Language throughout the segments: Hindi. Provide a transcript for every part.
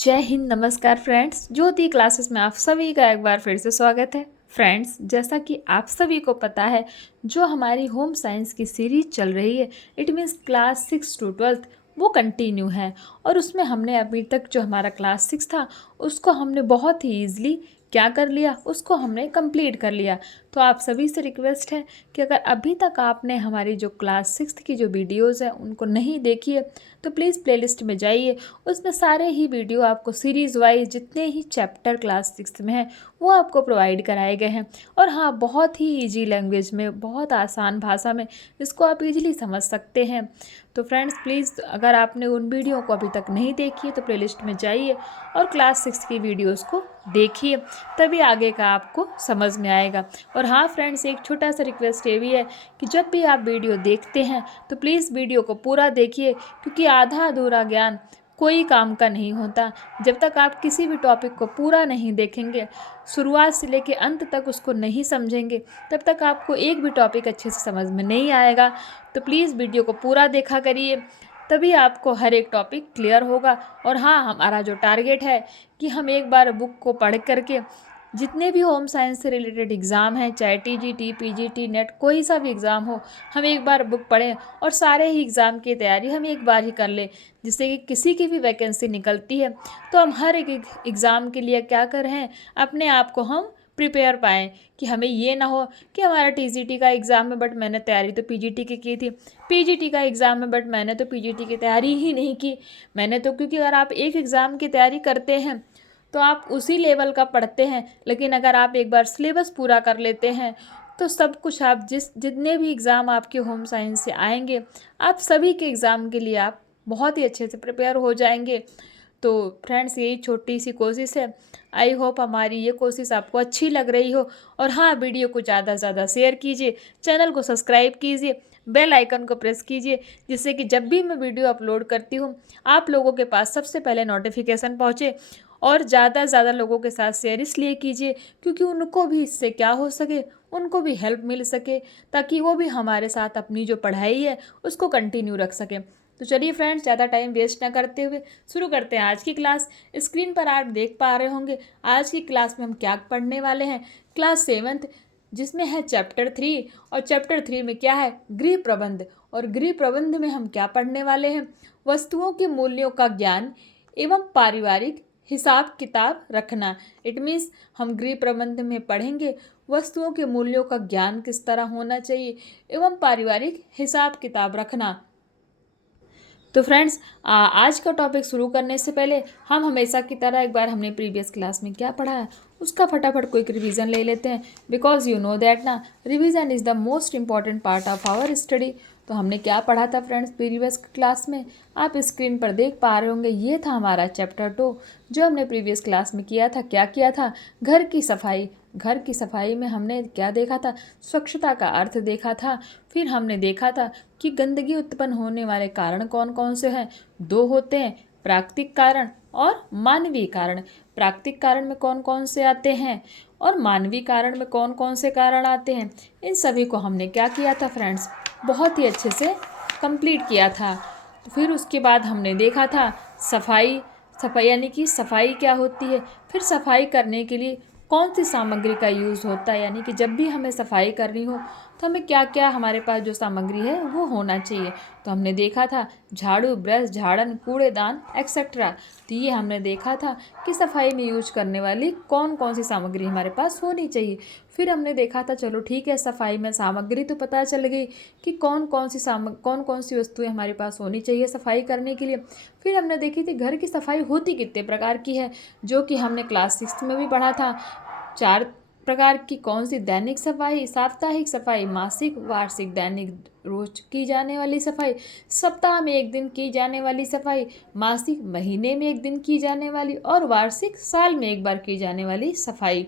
जय हिंद। नमस्कार फ्रेंड्स, ज्योति क्लासेस में आप सभी का एक बार फिर से स्वागत है। फ्रेंड्स, जैसा कि आप सभी को पता है, जो हमारी होम साइंस की सीरीज चल रही है, इट मीन्स क्लास 6 to 12, वो कंटिन्यू है। और उसमें हमने अभी तक जो हमारा क्लास 6 था उसको हमने बहुत ही ईजिली क्या कर लिया, उसको हमने कंप्लीट कर लिया। तो आप सभी से रिक्वेस्ट है कि अगर अभी तक आपने हमारी जो क्लास 6 की जो वीडियोज़ हैं उनको नहीं देखी है तो प्लीज़ प्लेलिस्ट में जाइए। उसमें सारे ही वीडियो आपको सीरीज़ वाइज जितने ही चैप्टर क्लास 6 में हैं वो आपको प्रोवाइड कराए गए हैं। और हाँ, बहुत ही इजी लैंग्वेज में, बहुत आसान भाषा में इसको आप इजीली समझ सकते हैं। तो फ्रेंड्स, प्लीज़ अगर आपने उन वीडियो को अभी तक नहीं देखी है तो प्लेलिस्ट में जाइए और क्लास 6 की वीडियोज़ को देखिए, तभी आगे का आपको समझ में आएगा। और हाँ फ्रेंड्स, एक छोटा सा रिक्वेस्ट ये भी है कि जब भी आप वीडियो देखते हैं तो प्लीज़ वीडियो को पूरा देखिए, क्योंकि आधा अधूरा ज्ञान कोई काम का नहीं होता। जब तक आप किसी भी टॉपिक को पूरा नहीं देखेंगे, शुरुआत से लेकर अंत तक उसको नहीं समझेंगे, तब तक आपको एक भी टॉपिक अच्छे से समझ में नहीं आएगा। तो प्लीज़ वीडियो को पूरा देखा करिए, तभी आपको हर एक टॉपिक क्लियर होगा। और हाँ, हमारा जो टारगेट है कि हम एक बार बुक को पढ़ करके जितने भी होम साइंस से रिलेटेड एग्ज़ाम हैं, चाहे टीजीटी, पीजीटी, नेट, कोई सा भी एग्ज़ाम हो, हम एक बार बुक पढ़ें और सारे ही एग्ज़ाम की तैयारी हम एक बार ही कर लें। जिससे कि किसी की भी वैकेंसी निकलती है तो हम हर एक एग्ज़ाम के लिए क्या कर रहे हैं, अपने आप को हम प्रिपेयर पाएँ, कि हमें ये ना हो कि हमारा टीजीटी का एग्ज़ाम है बट मैंने तैयारी तो पीजीटी की थी, पीजीटी का एग्ज़ाम है बट मैंने तो पीजीटी की तैयारी ही नहीं की। मैंने तो, क्योंकि अगर आप एक एग्ज़ाम की तैयारी करते हैं तो आप उसी लेवल का पढ़ते हैं, लेकिन अगर आप एक बार सिलेबस पूरा कर लेते हैं तो सब कुछ आप जितने भी एग्ज़ाम आपके होम साइंस से आएंगे, आप सभी के एग्ज़ाम के लिए आप बहुत ही अच्छे से प्रिपेयर हो जाएंगे। तो फ्रेंड्स, यही छोटी सी कोशिश है। आई होप हमारी ये कोशिश आपको अच्छी लग रही हो। और हाँ, वीडियो को ज़्यादा से ज़्यादा शेयर कीजिए, चैनल को सब्सक्राइब कीजिए, बेल आइकन को प्रेस कीजिए, जिससे कि जब भी मैं वीडियो अपलोड करती हूँ आप लोगों के पास सबसे पहले नोटिफिकेशन पहुँचे। और ज़्यादा से ज़्यादा लोगों के साथ शेयर इसलिए कीजिए क्योंकि उनको भी इससे क्या हो सके, उनको भी हेल्प मिल सके, ताकि वो भी हमारे साथ अपनी जो पढ़ाई है उसको कंटिन्यू रख सकें। तो चलिए फ्रेंड्स, ज़्यादा टाइम वेस्ट ना करते हुए शुरू करते हैं आज की क्लास। स्क्रीन पर आप देख पा रहे होंगे आज की क्लास में हम क्या पढ़ने वाले हैं। क्लास 7th, जिसमें है चैप्टर 3, और चैप्टर 3 में क्या है, गृह प्रबंध। और गृह प्रबंध में हम क्या पढ़ने वाले हैं, वस्तुओं के मूल्यों का ज्ञान एवं पारिवारिक हिसाब किताब रखना। इट मीन्स हम गृह प्रबंध में पढ़ेंगे वस्तुओं के मूल्यों का ज्ञान किस तरह होना चाहिए एवं पारिवारिक हिसाब किताब रखना। तो फ्रेंड्स, आज का टॉपिक शुरू करने से पहले हम हमेशा की तरह एक बार हमने प्रीवियस क्लास में क्या पढ़ा है उसका फटाफट क्विक रिवीजन ले लेते हैं, बिकॉज यू नो दैट ना, revision is the most important part of our study. तो हमने क्या पढ़ा था फ्रेंड्स प्रीवियस क्लास में, आप स्क्रीन पर देख पा रहे होंगे, ये था हमारा चैप्टर 2 जो हमने प्रीवियस क्लास में किया था। क्या किया था, घर की सफाई। घर की सफाई में हमने क्या देखा था, स्वच्छता का अर्थ देखा था। फिर हमने देखा था कि गंदगी उत्पन्न होने वाले कारण कौन कौन से हैं, 2 होते हैं, प्राकृतिक कारण और मानवीय कारण। प्राकृतिक कारण में कौन कौन से आते हैं और मानवीय कारण में कौन कौन से कारण आते हैं, इन सभी को हमने क्या किया था फ्रेंड्स, बहुत ही अच्छे से कंप्लीट किया था। तो फिर उसके बाद हमने देखा था सफाई। सफाई यानी कि सफाई क्या होती है, फिर सफाई करने के लिए कौन सी सामग्री का यूज़ होता है, यानी कि जब भी हमें सफाई करनी हो तो हमें क्या क्या हमारे पास जो सामग्री है वो होना चाहिए। तो हमने देखा था झाड़ू, ब्रश, झाड़न, कूड़ेदान एक्सेट्रा। तो ये हमने देखा था कि सफाई में यूज करने वाली कौन कौन सी सामग्री हमारे पास होनी चाहिए। फिर हमने देखा था, चलो ठीक है, सफाई में सामग्री तो पता चल गई कि कौन कौन सी वस्तुएं हमारे पास होनी चाहिए सफाई करने के लिए। फिर हमने देखी थी घर की सफाई होती कितने प्रकार की है, जो कि हमने क्लास 6 में भी पढ़ा था। 4 प्रकार की, कौन सी, दैनिक सफाई, साप्ताहिक सफाई, मासिक, वार्षिक, दैनिक रोज की जाने वाली सफाई, सप्ताह में 1 दिन की जाने वाली सफाई, मासिक महीने में 1 दिन की जाने वाली, और वार्षिक साल में 1 बार की जाने वाली सफाई।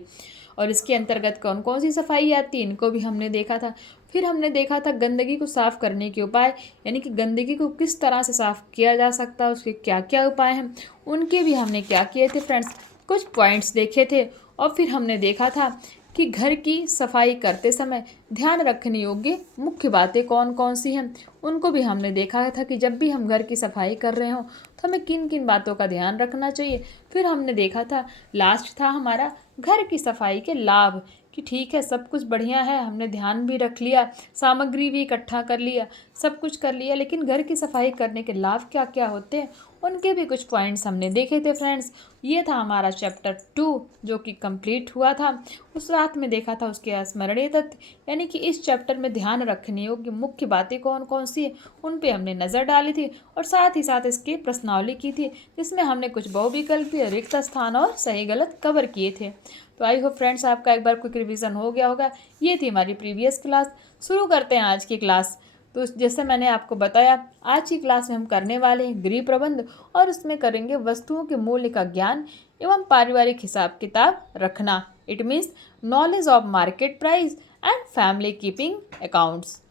और इसके अंतर्गत कौन कौन सी सफाई आती है, इनको भी हमने देखा था। फिर हमने देखा था गंदगी को साफ करने के उपाय, यानी कि गंदगी को किस तरह से साफ किया जा सकता है, उसके क्या क्या उपाय हैं, उनके भी हमने क्या किए थे फ्रेंड्स, कुछ पॉइंट्स देखे थे। और फिर हमने देखा था कि घर की सफाई करते समय ध्यान रखने योग्य मुख्य बातें कौन कौन सी हैं, उनको भी हमने देखा था कि जब भी हम घर की सफाई कर रहे हों तो हमें किन किन बातों का ध्यान रखना चाहिए। फिर हमने देखा था, लास्ट था हमारा घर की सफाई के लाभ, कि ठीक है सब कुछ बढ़िया है, हमने ध्यान भी रख लिया, सामग्री भी इकट्ठा कर लिया, सब कुछ कर लिया, लेकिन घर की सफाई करने के लाभ क्या क्या होते हैं उनके भी कुछ पॉइंट्स हमने देखे थे फ्रेंड्स। ये था हमारा चैप्टर 2 जो कि कंप्लीट हुआ था। उस रात में देखा था उसके स्मरणीय तथ्य, यानी कि इस चैप्टर में ध्यान रखने योग्य मुख्य बातें कौन कौन सी है उन पे हमने नज़र डाली थी, और साथ ही साथ इसकी प्रश्नावली की थी जिसमें हमने कुछ बहुविकल्पीय, रिक्त स्थान और सही गलत कवर किए थे। तो आई होप फ्रेंड्स आपका एक बार क्विक रिवीजन हो गया होगा। ये थी हमारी प्रीवियस क्लास। शुरू करते हैं आज की क्लास। तो जैसे मैंने आपको बताया, आज की क्लास में हम करने वाले हैं गृह प्रबंध, और उसमें करेंगे वस्तुओं के मूल्य का ज्ञान एवं पारिवारिक हिसाब किताब रखना। It means knowledge of market price and family keeping accounts.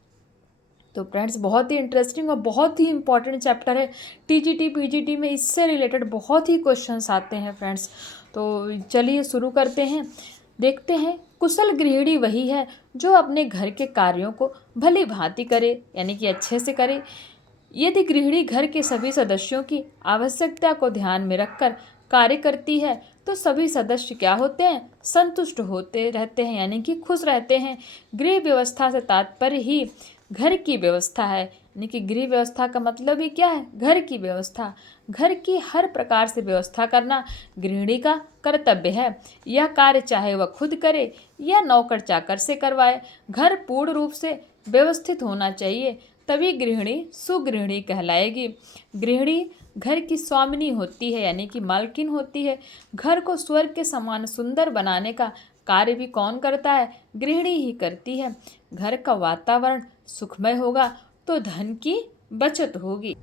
तो फ्रेंड्स बहुत ही इंटरेस्टिंग और बहुत ही इंपॉर्टेंट चैप्टर है। टीजीटी पीजीटी में इससे रिलेटेड बहुत ही क्वेश्चंस आते हैं फ्रेंड्स। तो चलिए शुरू करते हैं। देखते हैं, कुशल गृहिणी वही है जो अपने घर के कार्यों को भली भांति करे, यानी कि अच्छे से करे। यदि गृहिणी घर के सभी सदस्यों की आवश्यकता को ध्यान में रखकर कार्य करती है तो सभी सदस्य क्या होते हैं, संतुष्ट होते रहते हैं, यानी कि खुश रहते हैं। गृह व्यवस्था से तात्पर्य ही घर की व्यवस्था है, यानी कि गृह व्यवस्था का मतलब ही क्या है, घर की व्यवस्था। घर की हर प्रकार से व्यवस्था करना गृहिणी का कर्तव्य है। यह कार्य चाहे वह खुद करे या नौकर चाकर से करवाए, घर पूर्ण रूप से व्यवस्थित होना चाहिए, तभी गृहिणी सुगृहिणी कहलाएगी। गृहिणी घर की स्वामिनी होती है, यानी कि मालकिन होती है। घर को स्वर्ग के समान सुंदर बनाने का कार्य भी कौन करता है, गृहिणी ही करती है। घर का वातावरण सुखमय होगा तो धन की बचत होगी।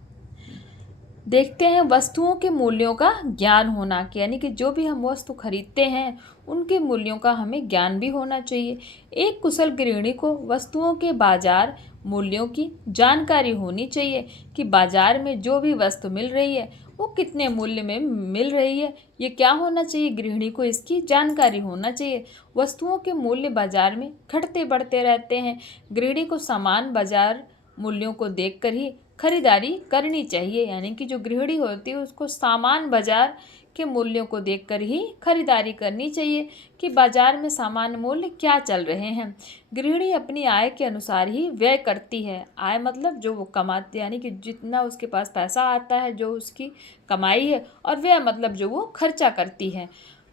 देखते हैं, वस्तुओं के मूल्यों का ज्ञान होना, कि यानी कि जो भी हम वस्तु खरीदते हैं उनके मूल्यों का हमें ज्ञान भी होना चाहिए। एक कुशल गृहिणी को वस्तुओं के बाजार मूल्यों की जानकारी होनी चाहिए, कि बाजार में जो भी वस्तु मिल रही है वो कितने मूल्य में मिल रही है, ये क्या होना चाहिए, गृहिणी को इसकी जानकारी होना चाहिए। वस्तुओं के मूल्य बाजार में घटते बढ़ते रहते हैं। गृहिणी को समान बाजार मूल्यों को देखकर ही खरीदारी करनी चाहिए, यानी कि जो गृहिणी होती है उसको सामान बाजार के मूल्यों को देखकर ही खरीदारी करनी चाहिए, कि बाजार में सामान्य मूल्य क्या चल रहे हैं। गृहिणी अपनी आय के अनुसार ही व्यय करती है। आय मतलब जो वो कमाती है, यानी कि जितना उसके पास पैसा आता है, जो उसकी कमाई है, और व्यय मतलब जो वो खर्चा करती है।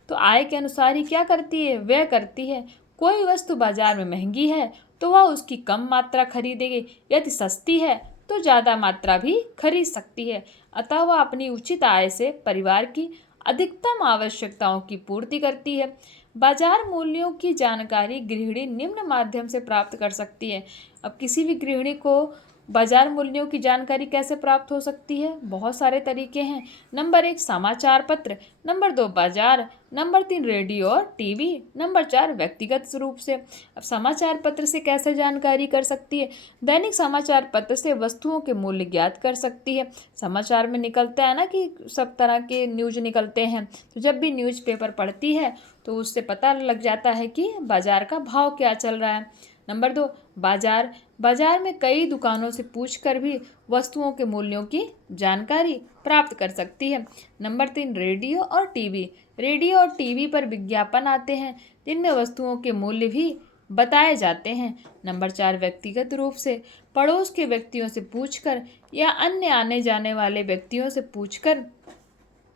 तो आय के अनुसार ही क्या करती है, व्यय करती है। कोई वस्तु बाजार में महंगी है तो वह उसकी कम मात्रा खरीदेगी, यदि सस्ती है तो ज़्यादा मात्रा भी खरीद सकती है। अतः वह अपनी उचित आय से परिवार की अधिकतम आवश्यकताओं की पूर्ति करती है। बाजार मूल्यों की जानकारी गृहिणी निम्न माध्यम से प्राप्त कर सकती है। अब किसी भी गृहिणी को बाजार मूल्यों की जानकारी कैसे प्राप्त हो सकती है, बहुत सारे तरीके हैं। नंबर 1 समाचार पत्र, नंबर 2 बाजार, नंबर 3 रेडियो और टीवी, नंबर 4 व्यक्तिगत रूप से। अब समाचार पत्र से कैसे जानकारी कर सकती है, दैनिक समाचार पत्र से वस्तुओं के मूल्य ज्ञात कर सकती है। समाचार में निकलता है ना कि सब तरह के न्यूज निकलते हैं, तो जब भी न्यूज़पेपर पढ़ती है तो उससे पता लग जाता है कि बाजार का भाव क्या चल रहा है। नंबर 2 बाजार, बाजार में कई दुकानों से पूछकर भी वस्तुओं के मूल्यों की जानकारी प्राप्त कर सकती है। नंबर 3 रेडियो और टीवी, रेडियो और टीवी पर विज्ञापन आते हैं जिनमें वस्तुओं के मूल्य भी बताए जाते हैं। नंबर 4 व्यक्तिगत रूप से, पड़ोस के व्यक्तियों से पूछकर या अन्य आने जाने वाले व्यक्तियों से पूछकर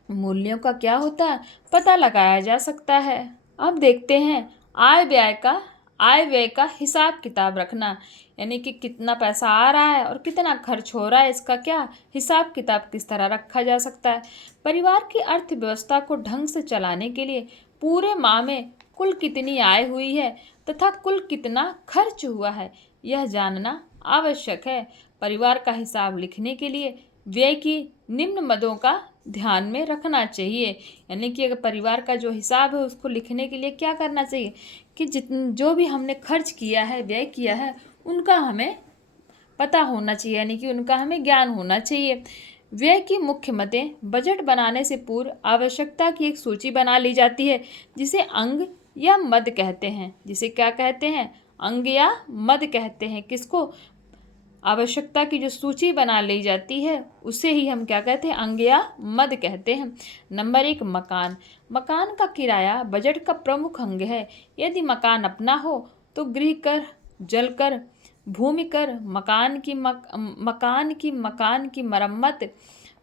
मूल्यों का क्या होता है, पता लगाया जा सकता है। अब देखते हैं, आय व्यय का हिसाब किताब रखना, यानी कि कितना पैसा आ रहा है और कितना खर्च हो रहा है, इसका क्या हिसाब किताब किस तरह रखा जा सकता है। परिवार की अर्थव्यवस्था को ढंग से चलाने के लिए पूरे माह में कुल कितनी आय हुई है तथा कुल कितना खर्च हुआ है, यह जानना आवश्यक है। परिवार का हिसाब लिखने के लिए व्यय की निम्न मदों का ध्यान में रखना चाहिए, यानी कि अगर परिवार का जो हिसाब है उसको लिखने के लिए क्या करना चाहिए, कि जो भी हमने खर्च किया है, व्यय किया है, उनका हमें पता होना चाहिए, यानी कि उनका हमें ज्ञान होना चाहिए। व्यय की मुख्य मतें, बजट बनाने से पूर्व आवश्यकता की एक सूची बना ली जाती है जिसे अंग या मद कहते हैं। जिसे क्या कहते हैं? अंग या मद कहते हैं। किसको? आवश्यकता की जो सूची बना ली जाती है उसे ही हम क्या कहते हैं? अंग या मद कहते हैं। नंबर 1, मकान। मकान का किराया बजट का प्रमुख अंग है। यदि मकान अपना हो तो गृह कर, जल कर, भूमि कर, मकान की मरम्मत,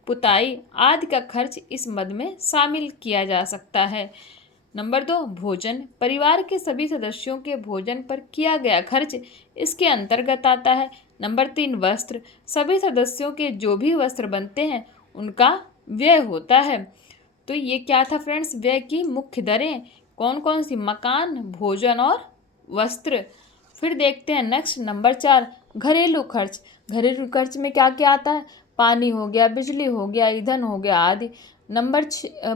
पुताई आदि का खर्च इस मद में शामिल किया जा सकता है। नंबर 2, भोजन। परिवार के सभी सदस्यों के भोजन पर किया गया खर्च इसके अंतर्गत आता है। नंबर 3, वस्त्र। सभी सदस्यों के जो भी वस्त्र बनते हैं उनका व्यय होता है। तो ये क्या था फ्रेंड्स? व्यय की मुख्य दरें कौन कौन सी? मकान, भोजन और वस्त्र। फिर देखते हैं नेक्स्ट नंबर 4, घरेलू खर्च। घरेलू खर्च में क्या क्या आता है? पानी हो गया, बिजली हो गया, ईंधन हो गया आदि। नंबर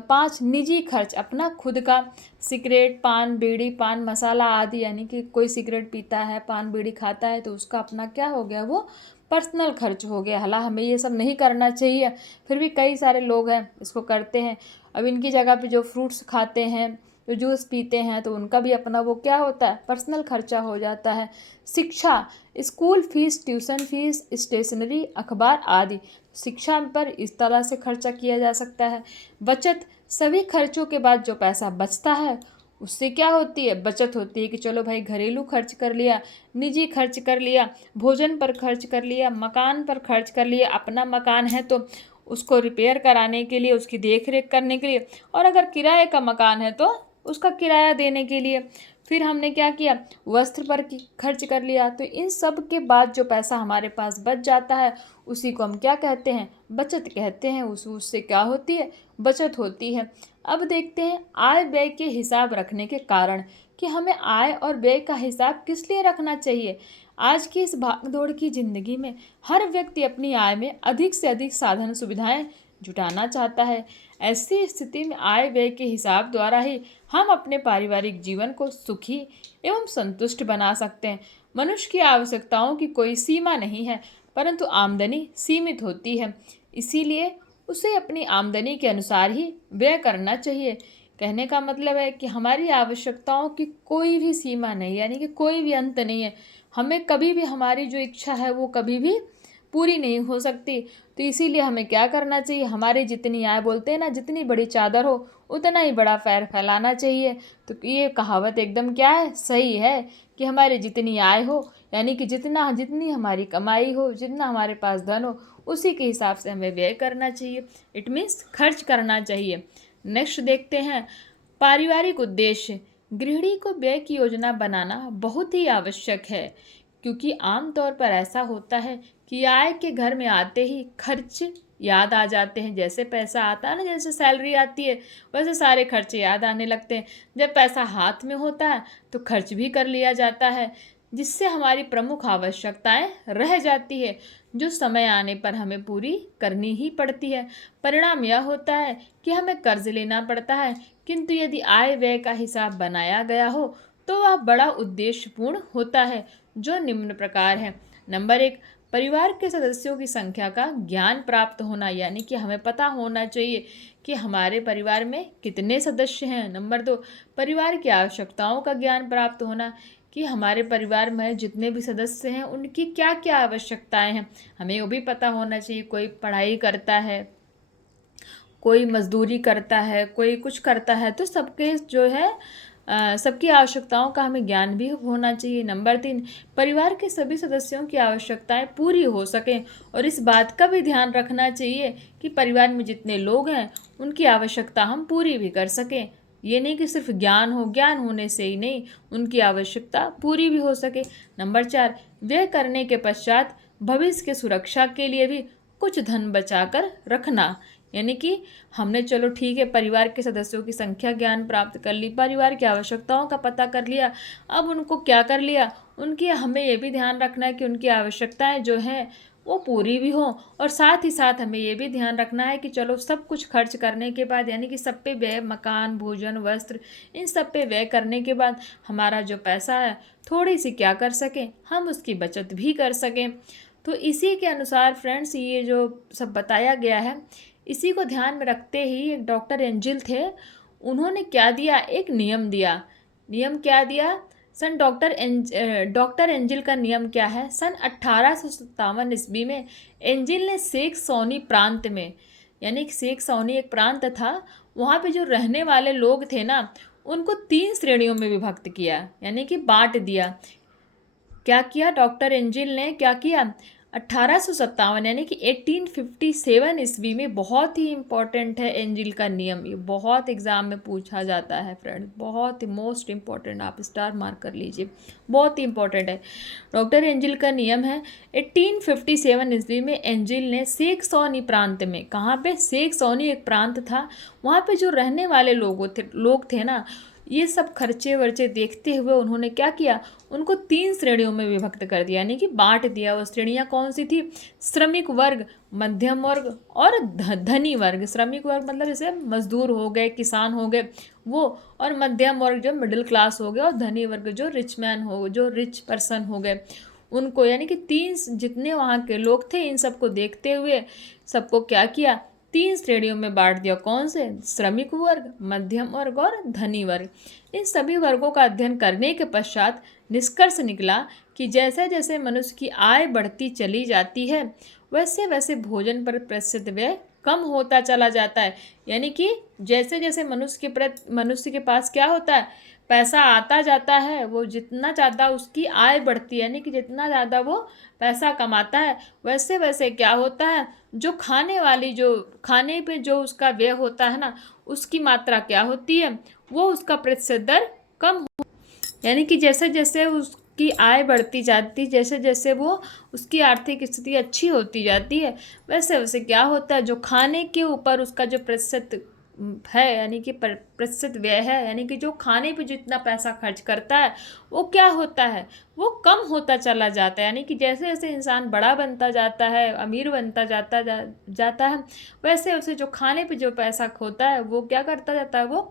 5, निजी खर्च। अपना खुद का, सिगरेट, पान बीड़ी, पान मसाला आदि, यानी कि कोई सिगरेट पीता है, पान बीड़ी खाता है तो उसका अपना क्या हो गया? वो पर्सनल खर्च हो गया। हालांकि हमें ये सब नहीं करना चाहिए, फिर भी कई सारे लोग हैं इसको करते हैं। अब इनकी जगह पे जो फ्रूट्स खाते हैं, जो जूस पीते हैं, तो उनका भी अपना वो क्या होता है? पर्सनल खर्चा हो जाता है। शिक्षा, school fees, tuition fees, stationery, अखबार आदि। शिक्षा पर इस तरह से खर्चा किया जा सकता है। बचत, सभी खर्चों के बाद जो पैसा बचता है उससे क्या होती है? बचत होती है कि चलो भाई घरेलू खर्च कर लिया, निजी खर्च कर लिया, भोजन पर खर्च कर लिया, मकान पर खर्च कर लिया। अपना मकान है तो उसको रिपेयर कराने के लिए, उसकी देख रेख करने के लिए, और अगर किराए का मकान है तो उसका किराया देने के लिए। फिर हमने क्या किया? वस्त्र पर खर्च कर लिया। तो इन सब के बाद जो पैसा हमारे पास बच जाता है उसी को हम क्या कहते हैं? बचत कहते हैं। उससे क्या होती है? बचत होती है। अब देखते हैं आय व्यय के हिसाब रखने के कारण, कि हमें आय और व्यय का हिसाब किस लिए रखना चाहिए। आज की इस भागदौड़ की जिंदगी में हर व्यक्ति अपनी आय में अधिक से अधिक साधन सुविधाएं जुटाना चाहता है। ऐसी स्थिति में आय व्यय के हिसाब द्वारा ही हम अपने पारिवारिक जीवन को सुखी एवं संतुष्ट बना सकते हैं। मनुष्य की आवश्यकताओं की कोई सीमा नहीं है, परंतु आमदनी सीमित होती है। इसीलिए उसे अपनी आमदनी के अनुसार ही व्यय करना चाहिए। कहने का मतलब है कि हमारी आवश्यकताओं की कोई भी सीमा नहीं, यानी कि कोई भी अंत नहीं है। हमें कभी भी हमारी जो इच्छा है वो कभी भी पूरी नहीं हो सकती। तो इसीलिए हमें क्या करना चाहिए? हमारी जितनी आय, बोलते हैं ना, जितनी बड़ी चादर हो उतना ही बड़ा पैर फैलाना चाहिए। तो ये कहावत एकदम क्या है? सही है कि हमारी जितनी आय हो, यानी कि जितनी हमारी कमाई हो, जितना हमारे पास धन हो, उसी के हिसाब से हमें व्यय करना चाहिए। इट मीन्स खर्च करना चाहिए। नेक्स्ट देखते हैं पारिवारिक उद्देश्य। गृहिणी को व्यय की योजना बनाना बहुत ही आवश्यक है, क्योंकि आमतौर पर ऐसा होता है कि आय के घर में आते ही खर्च याद आ जाते हैं। जैसे पैसा आता है ना, जैसे सैलरी आती है, वैसे सारे खर्चे याद आने लगते हैं। जब पैसा हाथ में होता है तो खर्च भी कर लिया जाता है, जिससे हमारी प्रमुख आवश्यकताएं रह जाती है, जो समय आने पर हमें पूरी करनी ही पड़ती है। परिणाम यह होता है कि हमें कर्ज लेना पड़ता है, किंतु यदि आय व्यय का हिसाब बनाया गया हो तो वह बड़ा उद्देश्यपूर्ण होता है, जो निम्न प्रकार है। नंबर 1, परिवार के सदस्यों की संख्या का ज्ञान प्राप्त होना, यानी कि हमें पता होना चाहिए कि हमारे परिवार में कितने सदस्य हैं। नंबर 2, परिवार की आवश्यकताओं का ज्ञान प्राप्त होना, कि हमारे परिवार में जितने भी सदस्य हैं उनकी क्या क्या आवश्यकताएं हैं, हमें वो भी पता होना चाहिए। कोई पढ़ाई करता है, कोई मजदूरी करता है, कोई कुछ करता है, तो सबके जो है सबकी आवश्यकताओं का हमें ज्ञान भी होना चाहिए। नंबर 3, परिवार के सभी सदस्यों की आवश्यकताएं पूरी हो सकें, और इस बात का भी ध्यान रखना चाहिए कि परिवार में जितने लोग हैं उनकी आवश्यकता हम पूरी भी कर सकें। ये नहीं कि सिर्फ ज्ञान हो, ज्ञान होने से ही नहीं, उनकी आवश्यकता पूरी भी हो सके। नंबर 4, व्यय करने के पश्चात भविष्य के सुरक्षा के लिए भी कुछ धन बचाकर रखना, यानी कि हमने चलो ठीक है परिवार के सदस्यों की संख्या ज्ञान प्राप्त कर ली, परिवार की आवश्यकताओं का पता कर लिया, अब उनको क्या कर लिया, उनकी हमें ये भी ध्यान रखना है कि उनकी आवश्यकताएं जो हैं वो पूरी भी हों, और साथ ही साथ हमें ये भी ध्यान रखना है कि चलो सब कुछ खर्च करने के बाद, यानी कि सब पे व्यय, मकान, भोजन, वस्त्र, इन सब पे व्यय करने के बाद हमारा जो पैसा है थोड़ी सी क्या कर सकें, हम उसकी बचत भी कर सकें। तो इसी के अनुसार फ्रेंड्स ये जो सब बताया गया है, इसी को ध्यान में रखते ही एक डॉक्टर एंजिल थे, उन्होंने क्या दिया? एक नियम दिया नियम क्या दिया? डॉक्टर एंजिल का नियम क्या है? सन 1857 ईस्वी में एंजिल ने सेक्सोनी प्रांत में, यानी कि सेक्सोनी एक प्रांत था, वहाँ पे जो रहने वाले लोग थे ना, उनको 3 श्रेणियों में विभक्त किया, यानी कि बांट दिया। क्या किया डॉक्टर एंजिल ने? क्या किया? 1857 यानी कि 1857 ईस्वी में, बहुत ही इंपॉर्टेंट है एंजिल का नियम, ये बहुत एग्जाम में पूछा जाता है फ्रेंड, बहुत ही मोस्ट इंपॉर्टेंट, आप स्टार मार्क कर लीजिए, बहुत ही इंपॉर्टेंट है। डॉक्टर एंजिल का नियम है 1857 ईस्वी में एंजिल ने सेक्सोनी प्रांत में, कहाँ पे? सेक्सोनी एक प्रांत था, वहाँ पे जो रहने वाले लोग थे ना, ये सब खर्चे वर्चे देखते हुए उन्होंने क्या किया? उनको 3 श्रेणियों में विभक्त कर दिया, यानी कि बांट दिया। वो श्रेणियाँ कौन सी थी? श्रमिक वर्ग, मध्यम वर्ग और धनी वर्ग। श्रमिक वर्ग मतलब जैसे मजदूर हो गए, किसान हो गए वो, और मध्यम वर्ग जो मिडिल क्लास हो गया, और धनी वर्ग जो रिच मैन हो, जो रिच पर्सन हो गए उनको, यानी कि 3 जितने वहाँ के लोग थे, इन सबको देखते हुए सबको क्या किया? 3 श्रेणियों में बांट दिया। कौन से? श्रमिक वर्ग, मध्यम वर्ग और धनी वर्ग। इन सभी वर्गों का अध्ययन करने के पश्चात निष्कर्ष निकला कि जैसे जैसे मनुष्य की आय बढ़ती चली जाती है, वैसे वैसे भोजन पर प्रसिद्ध व्यय कम होता चला जाता है। यानी कि जैसे जैसे मनुष्य के पास क्या होता है? पैसा आता जाता है, वो जितना ज़्यादा उसकी आय बढ़ती है, यानी कि जितना ज़्यादा वो पैसा कमाता है, वैसे वैसे क्या होता है? जो खाने पे जो उसका व्यय होता है ना, उसकी मात्रा क्या होती है? वो उसका प्रतिशत दर कम, यानी कि जैसे जैसे उसकी आय बढ़ती जाती, जैसे जैसे वो उसकी आर्थिक स्थिति अच्छी होती जाती है, वैसे वैसे क्या होता है? जो खाने के ऊपर उसका जो प्रतिशत है, यानी कि प्रतिशत व्यय है, यानी कि जो खाने पे जितना पैसा खर्च करता है, वो क्या होता है? वो कम होता चला जाता है। यानी कि जैसे जैसे इंसान बड़ा बनता जाता है, अमीर बनता जाता है, वैसे वैसे जो खाने पे जो पैसा खोता है, वो क्या करता जाता है? वो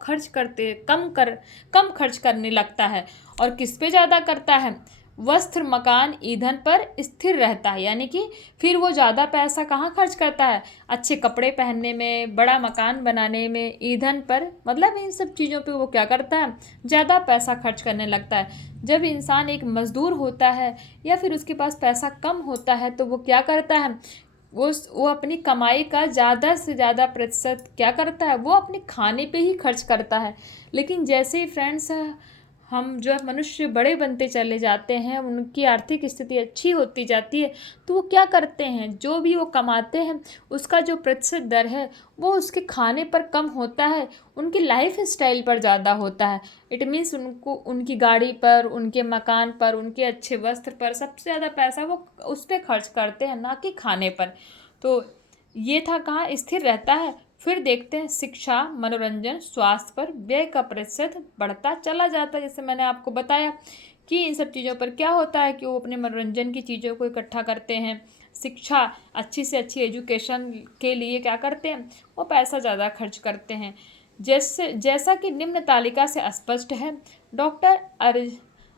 कम खर्च करने लगता है। और किस पे ज़्यादा करता है? वस्त्र, मकान, ईंधन पर स्थिर रहता है। यानी कि फिर वो ज़्यादा पैसा कहाँ खर्च करता है? अच्छे कपड़े पहनने में, बड़ा मकान बनाने में, ईंधन पर, मतलब इन सब चीज़ों पे वो क्या करता है? ज़्यादा पैसा खर्च करने लगता है। जब इंसान एक मज़दूर होता है या फिर उसके पास पैसा कम होता है, तो वो क्या करता है? वो अपनी कमाई का ज़्यादा से ज़्यादा प्रतिशत क्या करता है? वो अपने खाने पे ही खर्च करता है। लेकिन जैसे ही फ्रेंड्स हम जो है मनुष्य बड़े बनते चले जाते हैं, उनकी आर्थिक स्थिति अच्छी होती जाती है, तो वो क्या करते हैं? जो भी वो कमाते हैं, उसका जो प्रतिशत दर है, वो उसके खाने पर कम होता है, उनकी लाइफ स्टाइल पर ज़्यादा होता है। इट मीन्स उनको उनकी गाड़ी पर, उनके मकान पर, उनके अच्छे वस्त्र पर सबसे ज़्यादा पैसा वो उस पर खर्च करते हैं, ना कि खाने पर। तो ये था कहाँ स्थिर रहता है। फिर देखते हैं शिक्षा, मनोरंजन, स्वास्थ्य पर व्यय का प्रतिशत बढ़ता चला जाता है। जैसे मैंने आपको बताया कि इन सब चीज़ों पर क्या होता है कि वो अपने मनोरंजन की चीज़ों को इकट्ठा करते हैं, शिक्षा, अच्छी से अच्छी एजुकेशन के लिए क्या करते हैं? वो पैसा ज़्यादा खर्च करते हैं। जैसा कि निम्न तालिका से स्पष्ट है, डॉक्टर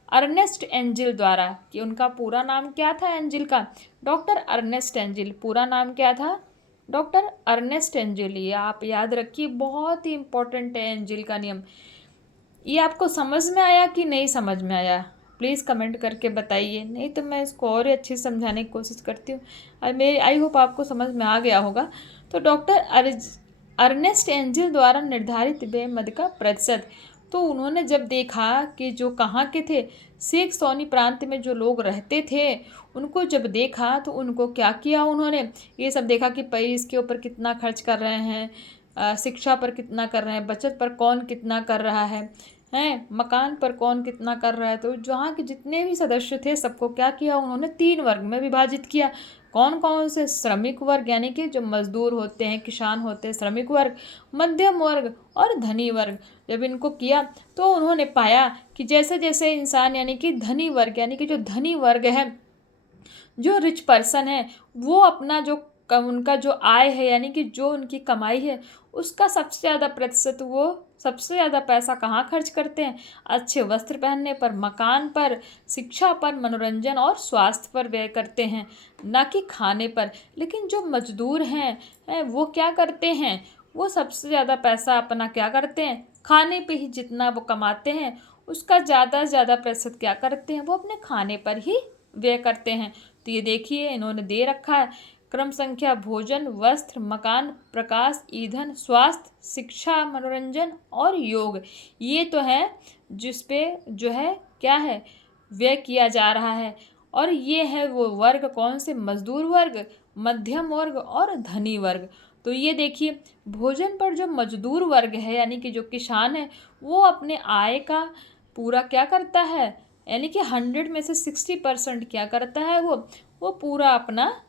अर्नेस्ट एंजिल द्वारा, कि उनका पूरा नाम क्या था एंजिल का? डॉक्टर अर्नेस्ट एंजिल, पूरा नाम क्या था? Doctor Ernest Engel. ये आप याद रखिए, बहुत ही इंपॉर्टेंट है एंजिल का नियम। ये आपको समझ में आया कि नहीं समझ में आया? प्लीज़ कमेंट करके बताइए, नहीं तो मैं इसको और ही अच्छे से समझाने की कोशिश करती हूँ। और मेरी आई होप आपको समझ में आ गया होगा। तो डॉक्टर अर्नेस्ट एंजिल द्वारा निर्धारित व्यय मद का प्रतिशत, तो उन्होंने जब देखा कि जो कहाँ के थे, सेक्सोनी प्रांत में जो लोग रहते थे, उनको जब देखा तो उनको क्या किया? उन्होंने ये सब देखा कि भाई इसके ऊपर कितना खर्च कर रहे हैं, शिक्षा पर कितना कर रहे हैं, बचत पर कौन कितना कर रहा है, मकान पर कौन कितना कर रहा है। तो जहाँ के जितने भी सदस्य थे, सबको क्या किया? उन्होंने 3 वर्ग में विभाजित किया। कौन कौन से? श्रमिक वर्ग, यानी कि जो मजदूर होते हैं, किसान होते हैं, श्रमिक वर्ग, मध्यम वर्ग और धनी वर्ग। जब इनको किया तो उन्होंने पाया कि जैसे जैसे इंसान, यानी कि धनी वर्ग, यानी कि जो धनी वर्ग है, जो रिच पर्सन है, वो अपना जो उनका जो आय है, यानी कि जो उनकी कमाई है, उसका सबसे ज़्यादा प्रतिशत, वो सबसे ज़्यादा पैसा कहाँ खर्च करते हैं? अच्छे वस्त्र पहनने पर, मकान पर, शिक्षा पर, मनोरंजन और स्वास्थ्य पर व्यय करते हैं, ना कि खाने पर। लेकिन जो मजदूर हैं वो क्या करते हैं? वो सबसे ज़्यादा पैसा अपना क्या करते हैं? खाने पे ही जितना वो कमाते हैं, उसका ज़्यादा से ज़्यादा प्रतिशत क्या करते हैं, वो अपने खाने पर ही व्यय करते हैं। तो ये देखिए इन्होंने दे रखा है क्रम संख्या: भोजन, वस्त्र, मकान, प्रकाश, ईंधन, स्वास्थ्य, शिक्षा, मनोरंजन और योग। ये तो है जिस पे जो है क्या है व्यय किया जा रहा है। और ये है वो वर्ग कौन से, मजदूर वर्ग, मध्यम वर्ग और धनी वर्ग। तो ये देखिए भोजन पर जो मजदूर वर्ग है यानी कि जो किसान है वो अपने आय का पूरा क्या करता है, यानी कि 100 में से 60% क्या करता है, वो पूरा अपना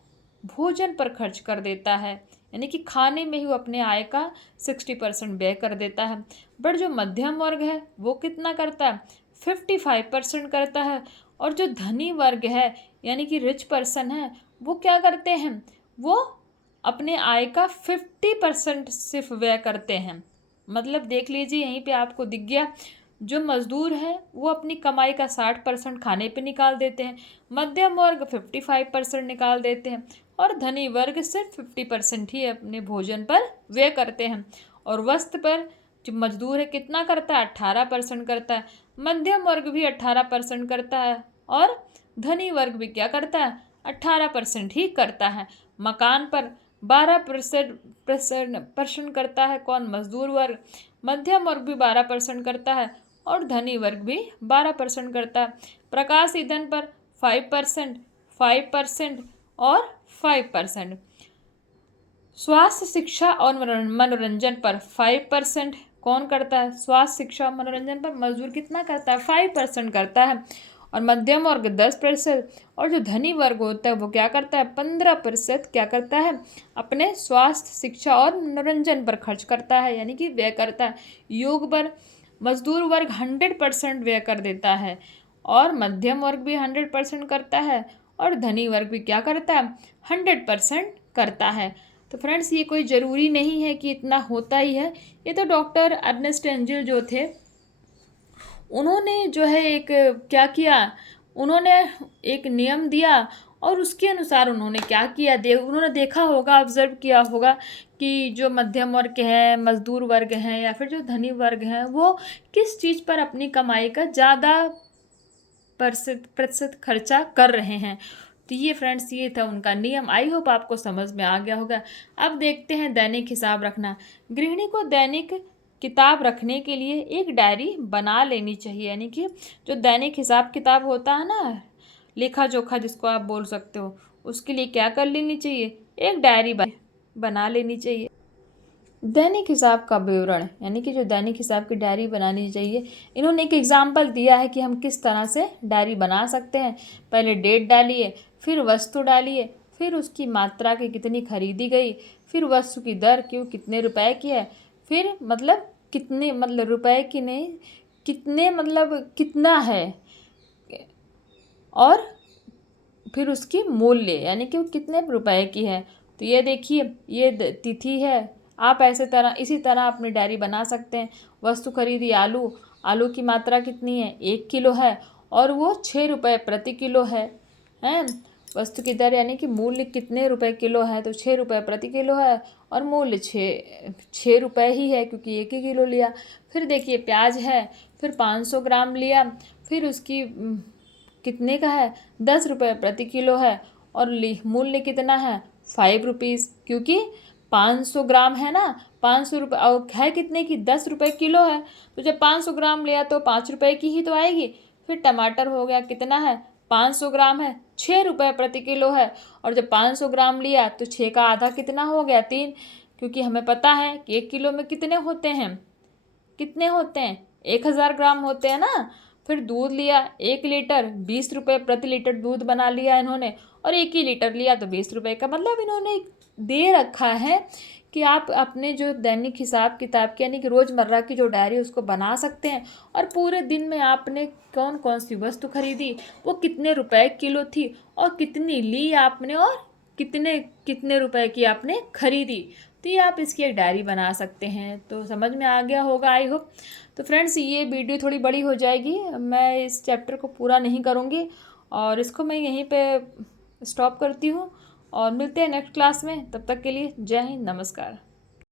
भोजन पर खर्च कर देता है, यानी कि खाने में ही वो अपने आय का 60% व्यय कर देता है। बट जो मध्यम वर्ग है वो कितना करता है, 55% करता है। और जो धनी वर्ग है यानी कि रिच पर्सन है वो क्या करते हैं, वो अपने आय का 50% सिर्फ व्यय करते हैं। मतलब देख लीजिए यहीं पे आपको दिख गया, जो मजदूर है वो अपनी कमाई का 60% खाने पे निकाल देते हैं, मध्यम वर्ग 55% निकाल देते हैं और धनी वर्ग सिर्फ 50% ही अपने भोजन पर व्यय करते हैं। और वस्त्र पर जो मजदूर है कितना करता है, 18% करता है, मध्यम वर्ग भी 18% करता है और धनी वर्ग भी क्या करता है, 18% ही करता है। मकान पर 12% करता है कौन, मजदूर वर्ग, मध्यम वर्ग भी 12% करता है और धनी वर्ग भी 12% करता है। प्रकाश ईंधन पर 5%, 5% और 5%। स्वास्थ्य, शिक्षा और मनोरंजन पर 5% कौन करता है, स्वास्थ्य, शिक्षा और मनोरंजन पर मजदूर कितना करता है, 5% करता है। और मध्यम वर्ग 10% और जो धनी वर्ग होता है वो क्या करता है, 15% क्या करता है, अपने स्वास्थ्य, शिक्षा और मनोरंजन पर खर्च करता है, यानी कि व्यय करता है। योग पर मजदूर वर्ग 100% व्यय कर देता है और मध्यम वर्ग भी 100% करता है और धनी वर्ग भी क्या करता है, 100% करता है। तो फ्रेंड्स ये कोई ज़रूरी नहीं है कि इतना होता ही है, ये तो डॉक्टर अर्नेस्ट एंजल जो थे उन्होंने जो है एक क्या किया, उन्होंने एक नियम दिया और उसके अनुसार उन्होंने क्या किया, उन्होंने देखा होगा, ऑब्जर्व किया होगा कि जो मध्यम वर्ग है, मजदूर वर्ग हैं या फिर जो धनी वर्ग हैं वो किस चीज़ पर अपनी कमाई का ज़्यादा प्रतिशत खर्चा कर रहे हैं। तो ये फ्रेंड्स ये था उनका नियम। आई होप आपको समझ में आ गया होगा। अब देखते हैं दैनिक हिसाब रखना। गृहिणी को दैनिक किताब रखने के लिए एक डायरी बना लेनी चाहिए, यानी कि जो दैनिक हिसाब किताब होता है ना, लेखा जोखा जिसको आप बोल सकते हो, उसके लिए क्या कर लेनी चाहिए, एक डायरी बना लेनी चाहिए। दैनिक हिसाब का विवरण यानी कि जो दैनिक हिसाब की डायरी बनानी चाहिए, इन्होंने एक एग्जाम्पल दिया है कि हम किस तरह से डायरी बना सकते हैं। पहले डेट डालिए, फिर वस्तु डालिए, फिर उसकी मात्रा की कितनी खरीदी गई, फिर वस्तु की दर क्यों कितने रुपए की है, फिर मतलब कितने मतलब रुपए की नहीं, कितने मतलब कितना है, और फिर उसकी मूल्य यानी कि वो कितने रुपए की है। तो ये देखिए ये तिथि है। आप ऐसे तरह इसी तरह अपनी डायरी बना सकते हैं। वस्तु खरीदी आलू, आलू की मात्रा कितनी है, 1 किलो है और वो 6 रुपये प्रति किलो है। हैं, वस्तु की दर यानी कि मूल्य कितने रुपए किलो है, तो 6 रुपये प्रति किलो है और मूल्य 6 रुपये ही है क्योंकि 1 ही किलो लिया। फिर देखिए प्याज है, फिर 500 ग्राम लिया, फिर उसकी कितने का है, 10 रुपये प्रति किलो है और मूल्य कितना है, 5 रुपीज़, क्योंकि 500 ग्राम है ना, 500 रुपये और है कितने की, 10 रुपये किलो है। तो जब 500 ग्राम लिया तो 5 रुपये की ही तो आएगी। फिर टमाटर हो गया, कितना है, 500 ग्राम है, 6 रुपये प्रति किलो है। और जब 500 ग्राम लिया तो 6 का आधा कितना हो गया, 3, क्योंकि हमें पता है कि 1 किलो में कितने होते हैं, कितने होते हैं, 1000 ग्राम होते हैं ना। फिर दूध लिया 1 लीटर, 20 रुपये प्रति लीटर दूध बना लिया इन्होंने, और 1 ही लीटर लिया तो 20 रुपये का। मतलब इन्होंने दे रखा है कि आप अपने जो दैनिक हिसाब किताब की यानी कि रोज़मर्रा की जो डायरी उसको बना सकते हैं और पूरे दिन में आपने कौन कौन सी वस्तु खरीदी, वो कितने रुपए किलो थी और कितनी ली आपने और कितने कितने रुपए की आपने खरीदी। तो ये आप इसकी एक डायरी बना सकते हैं। तो समझ में आ गया होगा आई होप। तो फ्रेंड्स ये वीडियो थोड़ी बड़ी हो जाएगी, मैं इस चैप्टर को पूरा नहीं करूँगी और इसको मैं यहीं पे स्टॉप करती हूँ और मिलते हैं नेक्स्ट क्लास में। तब तक के लिए जय हिंद, नमस्कार।